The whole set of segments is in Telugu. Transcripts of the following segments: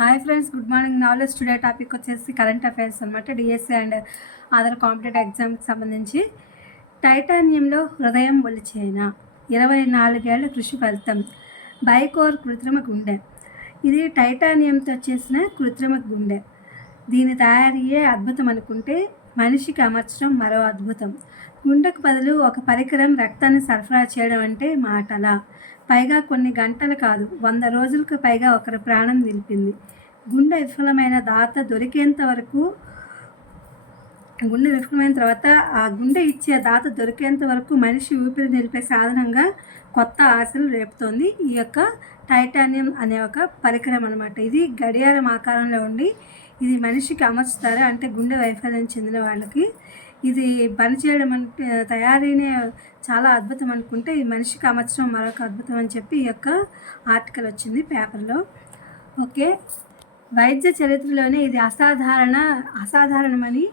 Hi friends, good morning. Knowledge today topic వచ్చేసి కరెంట్ అఫైర్స్ అనమాట. డిఎస్సి అండ్ అదర్ కాంపిటేటివ్ ఎగ్జామ్కి సంబంధించి టైటానియంలో హృదయం ఒలిచేన 24 ఏళ్ల కృషి ఫలితం బైకోర్ కృత్రిమ గుండె. ఇది టైటానియంతో చేసిన కృత్రిమ గుండె. దీని తయారీయే అద్భుతం అనుకుంటే మనిషికి అమర్చడం మరో అద్భుతం. గుండెకు బదులు ఒక పరికరం రక్తాన్ని సరఫరా చేయడం అంటే మాటలా? పైగా కొన్ని గంటలు కాదు, 100 రోజులకు పైగా ఒకరి ప్రాణం నిలిపింది. గుండె విఫలమైన తర్వాత ఆ గుండె ఇచ్చే దాత దొరికేంత వరకు మనిషి ఊపిరి నిలిపే సాధనంగా కొత్త ఆశలు రేపుతోంది ఈ యొక్క టైటానియం అనే ఒక పరికరం అనమాట. ఇది గడియారం ఆకారంలో ఉండి ఇది మనిషికి అమర్చుతారు, అంటే గుండె వైఫల్యం చెందిన వాళ్ళకి. ఇది పనిచేయడం అంటే తయారీనే చాలా అద్భుతం అనుకుంటే ఈ మనిషికి అమర్చడం మరొక అద్భుతం అని చెప్పి ఈ యొక్క ఆర్టికల్ వచ్చింది పేపర్లో. ఓకే, వైద్య చరిత్రలోనే ఇది అసాధారణమని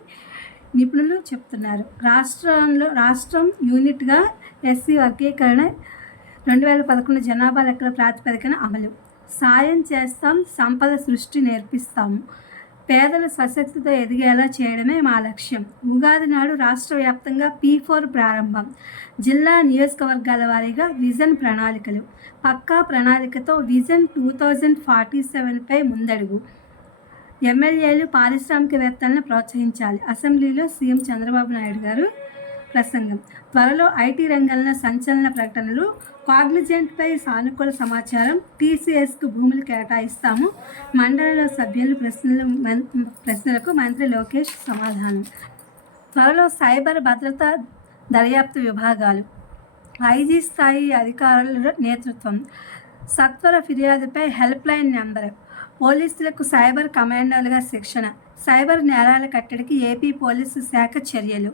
నిపుణులు చెప్తున్నారు. రాష్ట్రం యూనిట్గా ఎస్సీ వర్గీకరణ 2011 జనాభా లెక్కల ప్రాతిపదికన అమలు. సాయం చేస్తాం, సంపద సృష్టి నేర్పిస్తాము, పేదల సశక్తితో ఎదిగేలా చేయడమే మా లక్ష్యం. ఉగాది నాడు రాష్ట్ర వ్యాప్తంగా P4 ప్రారంభం. జిల్లా నియోజకవర్గాల వారీగా విజన్ ప్రణాళికలు. పక్కా ప్రణాళికతో విజన్ 2047పై ముందడుగు. ఎమ్మెల్యేలు పారిశ్రామికవేత్తలను ప్రోత్సహించాలి. అసెంబ్లీలో సీఎం చంద్రబాబు నాయుడు గారు ప్రసంగం. త్వరలో ఐటీ రంగంలో సంచలన ప్రకటనలు. కాగ్నిజెంట్పై సానుకూల సమాచారం. TCSకు భూములు కేటాయిస్తాము. మండలిలో సభ్యుల ప్రశ్నలకు మంత్రి లోకేష్ సమాధానం. త్వరలో సైబర్ భద్రతా దర్యాప్తు విభాగాలు. ఐజీ స్థాయి అధికారుల నేతృత్వం. సత్వర ఫిర్యాదుపై హెల్ప్ లైన్ నెంబర్. పోలీసులకు సైబర్ కమాండోలుగా శిక్షణ. సైబర్ నేరాల కట్టడికి ఏపీ పోలీసు శాఖ చర్యలు.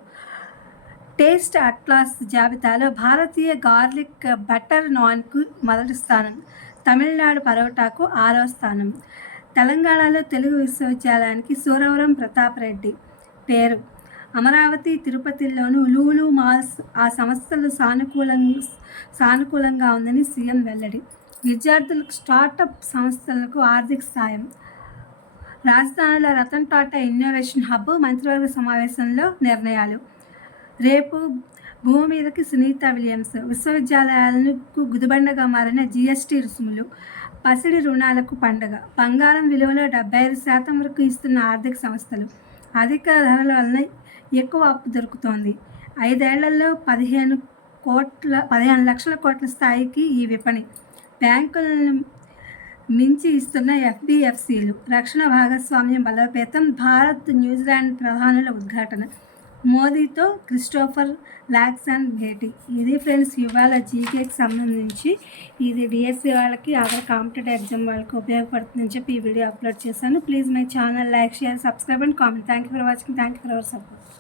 టేస్ట్ అట్లాస్ జాబితాలో భారతీయ గార్లిక్ బటర్ నాన్కు మొదటి స్థానం. తమిళనాడు పరోటాకు 6వ స్థానం. తెలంగాణలో తెలుగు విశ్వవిద్యాలయానికి సూరవరం ప్రతాప్ రెడ్డి పేరు. అమరావతి, తిరుపతిలోను లూలు మాల్స్ ఆ సంస్థలు సానుకూలంగా ఉందని సీఎం వెల్లడి. విద్యార్థులకు స్టార్టప్ సంస్థలకు ఆర్థిక సాయం. రాజధానిలో రతన్ టాటా ఇన్నోవేషన్ హబ్. మంత్రివర్గ సమావేశంలో నిర్ణయాలు. రేపు భూమి మీదకి సునీత విలియమ్స్. విశ్వవిద్యాలయాలకు గుదిబండగా మారిన GST రుసుములు. పసిడి రుణాలకు పండగ. బంగారం విలువలో 75% వరకు ఇస్తున్న ఆర్థిక సంస్థలు. అధిక ధరల వలన ఎక్కువ అప్పు దొరుకుతోంది. 5 ఏళ్లలో 15 లక్షల కోట్ల స్థాయికి ఈ విపణి. బ్యాంకులను మించి ఇస్తున్న FBFCలు. రక్షణ భాగస్వామ్యం బలోపేతం. భారత్ న్యూజిలాండ్ ప్రధానుల ఉద్ఘాటన. మోదీతో క్రిస్టోఫర్ లాక్సన్ భేటీ. ఇది ఫ్రెండ్స్ ఇవాళ జీకేకి సంబంధించి. ఇది డిఎస్సి వాళ్ళకి, అదర్ కాంపిటేటివ్ ఎగ్జామ్ వాళ్ళకి ఉపయోగపడుతుందని చెప్పి ఈ వీడియో అప్లోడ్ చేశాను. Please my channel like, share, subscribe and comment. Thank you for watching. Thank you for our support.